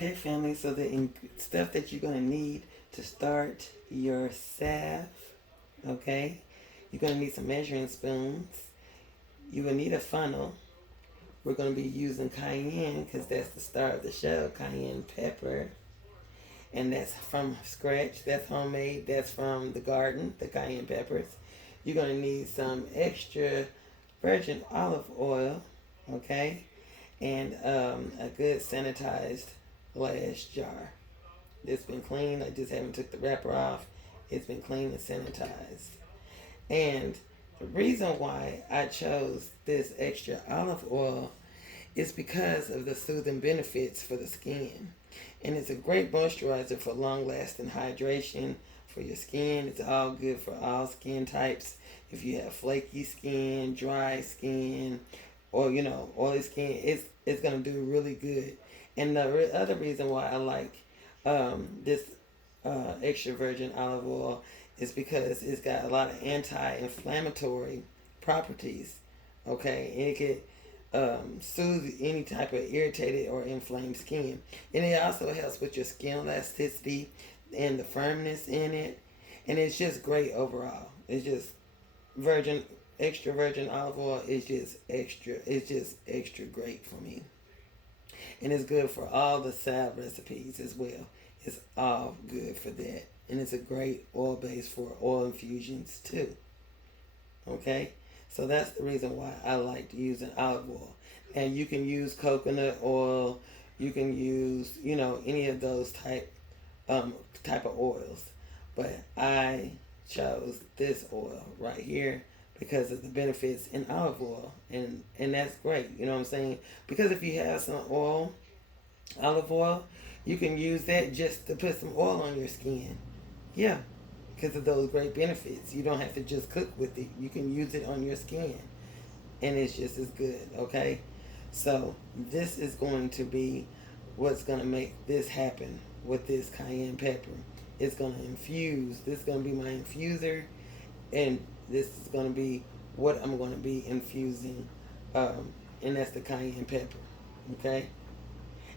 Okay, family, so the stuff that you're going to need to start your salve, okay? You're going to need some measuring spoons. You're going to need a funnel. We're going to be using cayenne because that's the star of the show, cayenne pepper. And that's from scratch. That's homemade. That's from the garden, the cayenne peppers. You're going to need some extra virgin olive oil, okay? And a good sanitized glass jar. It's been cleaned. I just haven't took the wrapper off. It's been cleaned and sanitized. And the reason why I chose this extra olive oil is because of the soothing benefits for the skin. And it's a great moisturizer for long-lasting hydration for your skin. It's all good for all skin types. If you have flaky skin, dry skin, or oily skin, it's gonna do really good. And the other reason why I like this extra virgin olive oil is because it's got a lot of anti-inflammatory properties. Okay, and it could soothe any type of irritated or inflamed skin, and it also helps with your skin elasticity and the firmness in it. And it's just great overall. It's just extra virgin olive oil is just extra. It's just extra great for me. And it's good for all the salve recipes as well. It's all good for that. And it's a great oil base for oil infusions too. Okay? So that's the reason why I like using olive oil. And you can use coconut oil. You can use, any of those type of oils. But I chose this oil right here because of the benefits in olive oil. And that's great. You know what I'm saying? Because if you have some olive oil, you can use that just to put some oil on your skin. Yeah, because of those great benefits. You don't have to just cook with it. You can use it on your skin. And it's just as good, okay? So this is going to be what's going to make this happen with this cayenne pepper. It's going to infuse. This is going to be my infuser. And this is going to be what I'm going to be infusing. And that's the cayenne pepper, okay?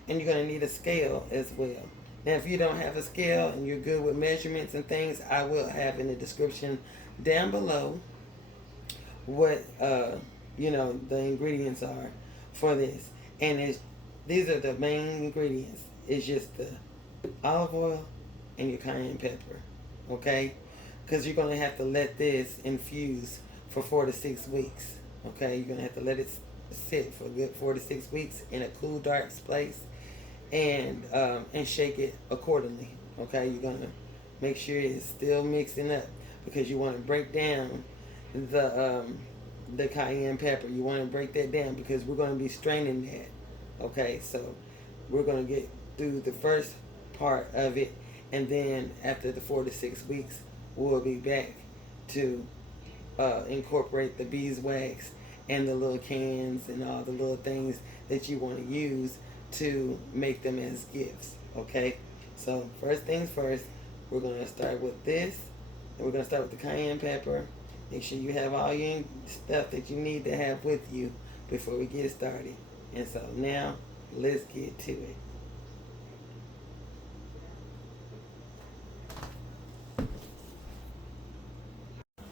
And you're going to need a scale as well. Now, if you don't have a scale and you're good with measurements and things, I will have in the description down below what, the ingredients are for this. And these are the main ingredients. It's just the olive oil and your cayenne pepper, okay? Because you're going to have to let this infuse for 4 to 6 weeks, okay? You're going to have to let it sit for a good 4 to 6 weeks in a cool, dark place. And shake it accordingly. Okay, you're gonna make sure it's still mixing up because you want to break down the cayenne pepper. You want to break that down because we're going to be straining that. Okay, so we're going to get through the first part of it, and then after the 4 to 6 weeks, we'll be back to incorporate the beeswax and the little cans and all the little things that you want to use to make them as gifts. Okay, so first things first, we're going to start with this, and we're going to start with the cayenne pepper. Make sure you have all your stuff that you need to have with you before we get started. And so now let's get to it.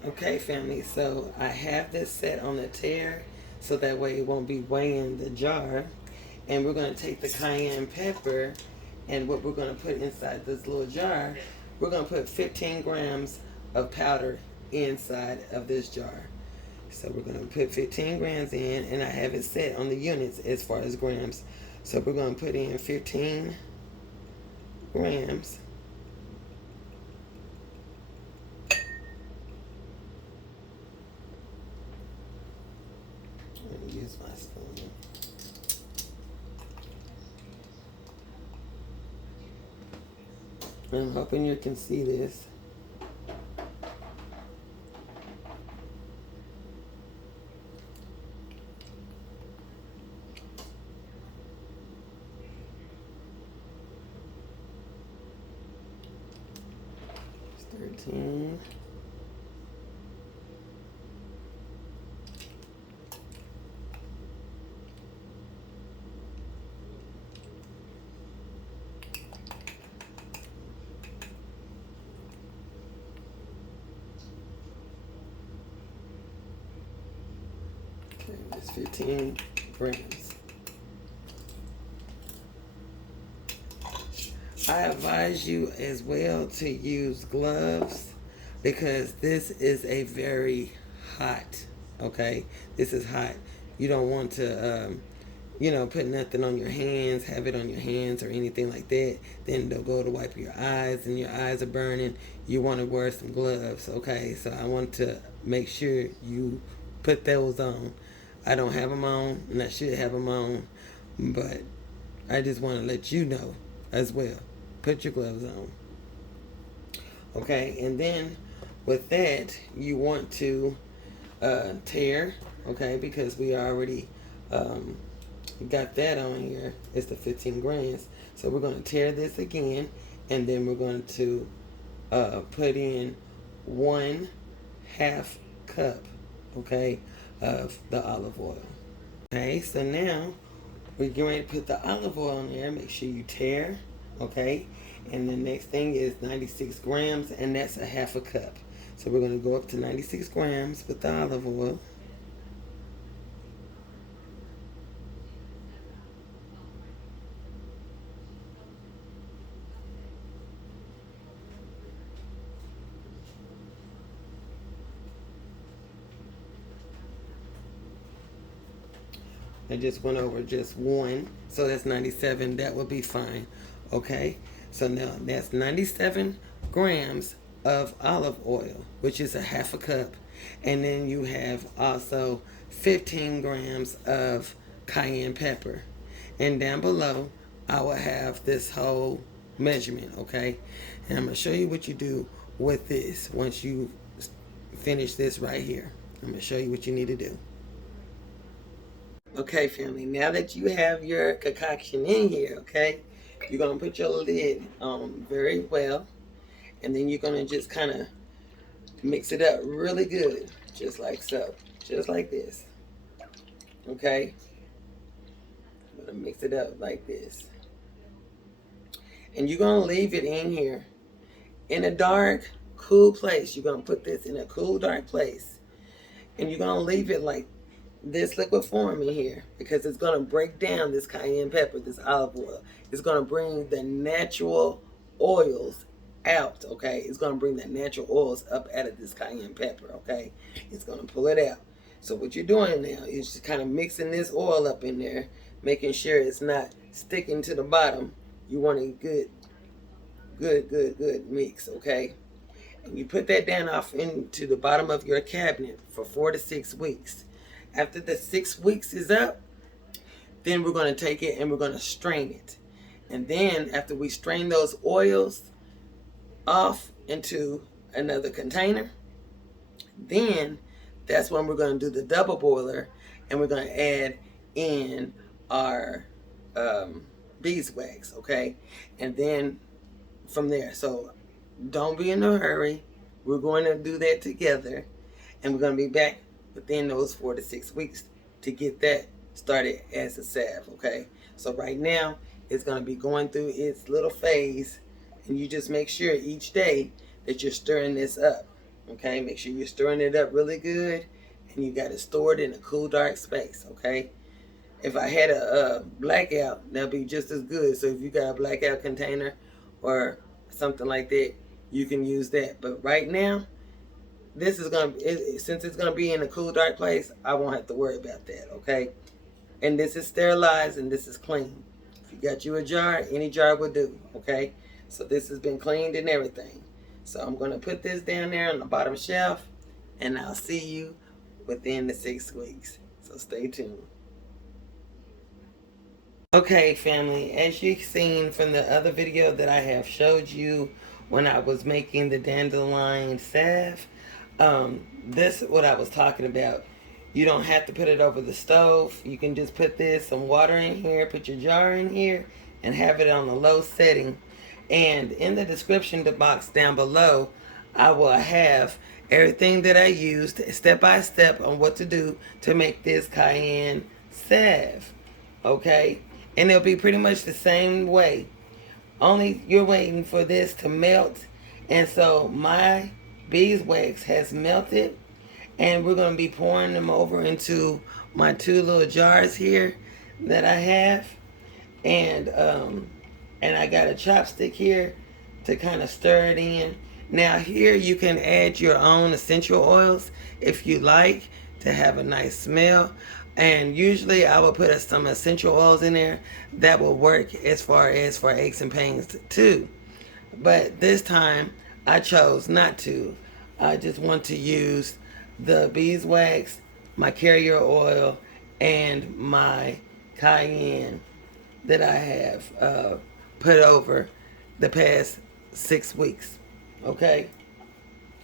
Okay, family, so I have this set on the tear so that way it won't be weighing the jar. And we're going to take the cayenne pepper, and what we're going to put inside this little jar, we're going to put 15 grams of powder inside of this jar. So we're going to put 15 grams in, and I have it set on the units as far as grams. So we're going to put in 15 grams. Let me use my spoon. I'm hoping you can see this. It's 13. 15 grams. I advise you as well to use gloves because this is a very hot, okay? This is hot. You don't want to, put nothing on your hands, have it on your hands or anything like that. Then they'll go to wipe your eyes and your eyes are burning. You want to wear some gloves, okay? So I want to make sure you put those on. I don't have them on and I should have them on, but I just want to let you know as well. Put your gloves on. Okay, and then with that, you want to tear, okay, because we already got that on here. It's the 15 grams. So we're going to tear this again, and then we're going to put in 1/2 cup, okay, of the olive oil. Okay, so now we're going to put the olive oil in there. Make sure you tear, okay, and the next thing is 96 grams, and that's 1/2 cup. So we're going to go up to 96 grams with the olive oil. I just went over just one, so that's 97. That would be fine, okay? So now that's 97 grams of olive oil, which is 1/2 cup. And then you have also 15 grams of cayenne pepper. And down below, I will have this whole measurement, okay? And I'm going to show you what you do with this once you finish this right here. I'm going to show you what you need to do. Okay, family, now that you have your concoction in here, okay, you're going to put your lid on very well, and then you're going to just kind of mix it up really good, just like so, just like this, okay? I'm going to mix it up like this. And you're going to leave it in here in a dark, cool place. You're going to put this in a cool, dark place, and you're going to leave it like this liquid form in here because it's going to break down this cayenne pepper, this olive oil. It's going to bring the natural oils out, okay? It's going to bring the natural oils up out of this cayenne pepper, okay? It's going to pull it out. So what you're doing now is just kind of mixing this oil up in there, making sure it's not sticking to the bottom. You want a good mix, okay? And you put that down off into the bottom of your cabinet for 4 to 6 weeks. After the 6 weeks is up, then we're going to take it and we're going to strain it. And then after we strain those oils off into another container, then that's when we're going to do the double boiler and we're going to add in our beeswax, okay? And then from there, so don't be in a hurry. We're going to do that together and we're going to be back within those 4 to 6 weeks to get that started as a salve, okay? So right now, it's going to be going through its little phase, and you just make sure each day that you're stirring this up, okay? Make sure you're stirring it up really good, and you got to store it in a cool, dark space, okay? If I had a blackout, that'd be just as good. So if you got a blackout container or something like that, you can use that. But right now, this is going to, since it's going to be in a cool, dark place, I won't have to worry about that, okay? And this is sterilized and this is clean. If you got you a jar, any jar will do, okay? So this has been cleaned and everything. So I'm going to put this down there on the bottom shelf, and I'll see you within the 6 weeks. So stay tuned. Okay, family, as you've seen from the other video that I have showed you when I was making the dandelion salve, this is what I was talking about. You don't have to put it over the stove. You can just put some water in here, put your jar in here, and have it on a low setting. And in the description box down below, I will have everything that I used step by step on what to do to make this cayenne salve, okay? And it'll be pretty much the same way. Only you're waiting for this to melt. And so my beeswax has melted. And we're going to be pouring them over into my 2 little jars here that I have, and I got a chopstick here to kind of stir it in. Now here you can add your own essential oils if you like to have a nice smell. And usually I will put some essential oils in there that will work as far as for aches and pains too. But this time I chose not to. I just want to use the beeswax, my carrier oil, and my cayenne that I have put over the past 6 weeks. Okay,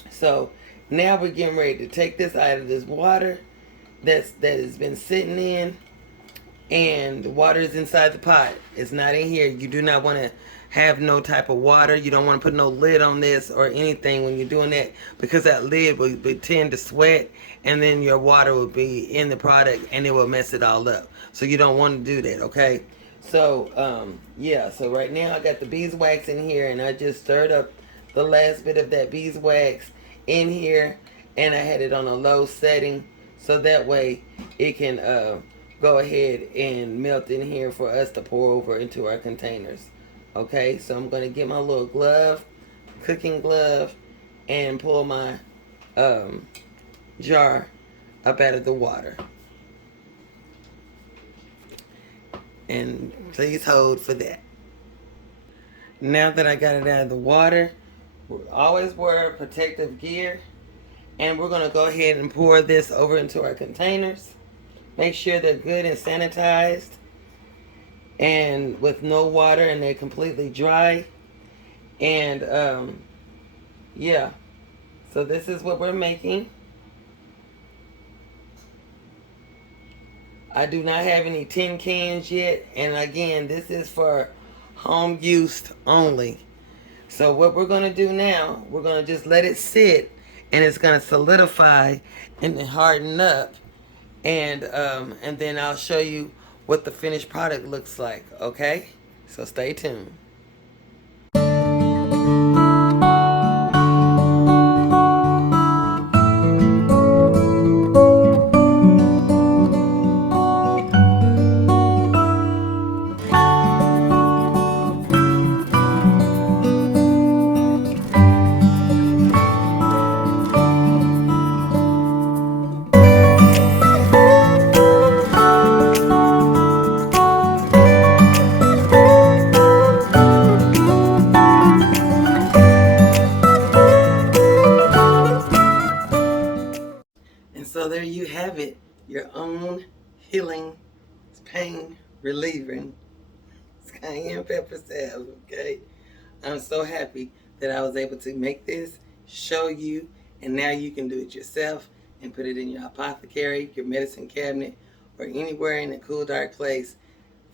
so now we're getting ready to take this out of this water that has been sitting in, and the water is inside the pot. It's not in here. You do not want to have no type of water. You don't want to put no lid on this or anything when you're doing that, because that lid will tend to sweat, and then your water will be in the product and it will mess it all up. So you don't want to do that, okay? So yeah, so right now I got the beeswax in here, and I just stirred up the last bit of that beeswax in here, and I had it on a low setting so that way it can go ahead and melt in here for us to pour over into our containers. Okay, so I'm going to get my little glove, cooking glove, and pull my jar up out of the water. And please hold for that. Now that I got it out of the water, always wear protective gear, and we're going to go ahead and pour this over into our containers. Make sure they're good and sanitized and with no water, and they're completely dry. And yeah, so this is what we're making. I do not have any tin cans yet, and again, this is for home use only. So what we're going to do now, we're going to just let it sit, and it's going to solidify and harden up, and then I'll show you what the finished product looks like, okay? So stay tuned. So there you have it, your own healing, pain relieving Cayenne pepper salve, okay? I'm so happy that I was able to make this, show you, and now you can do it yourself and put it in your apothecary, your medicine cabinet, or anywhere in a cool, dark place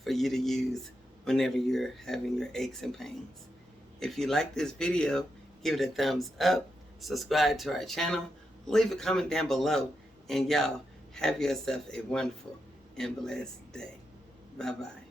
for you to use whenever you're having your aches and pains. If you like this video, give it a thumbs up, subscribe to our channel, leave a comment down below, and y'all have yourself a wonderful and blessed day. Bye-bye.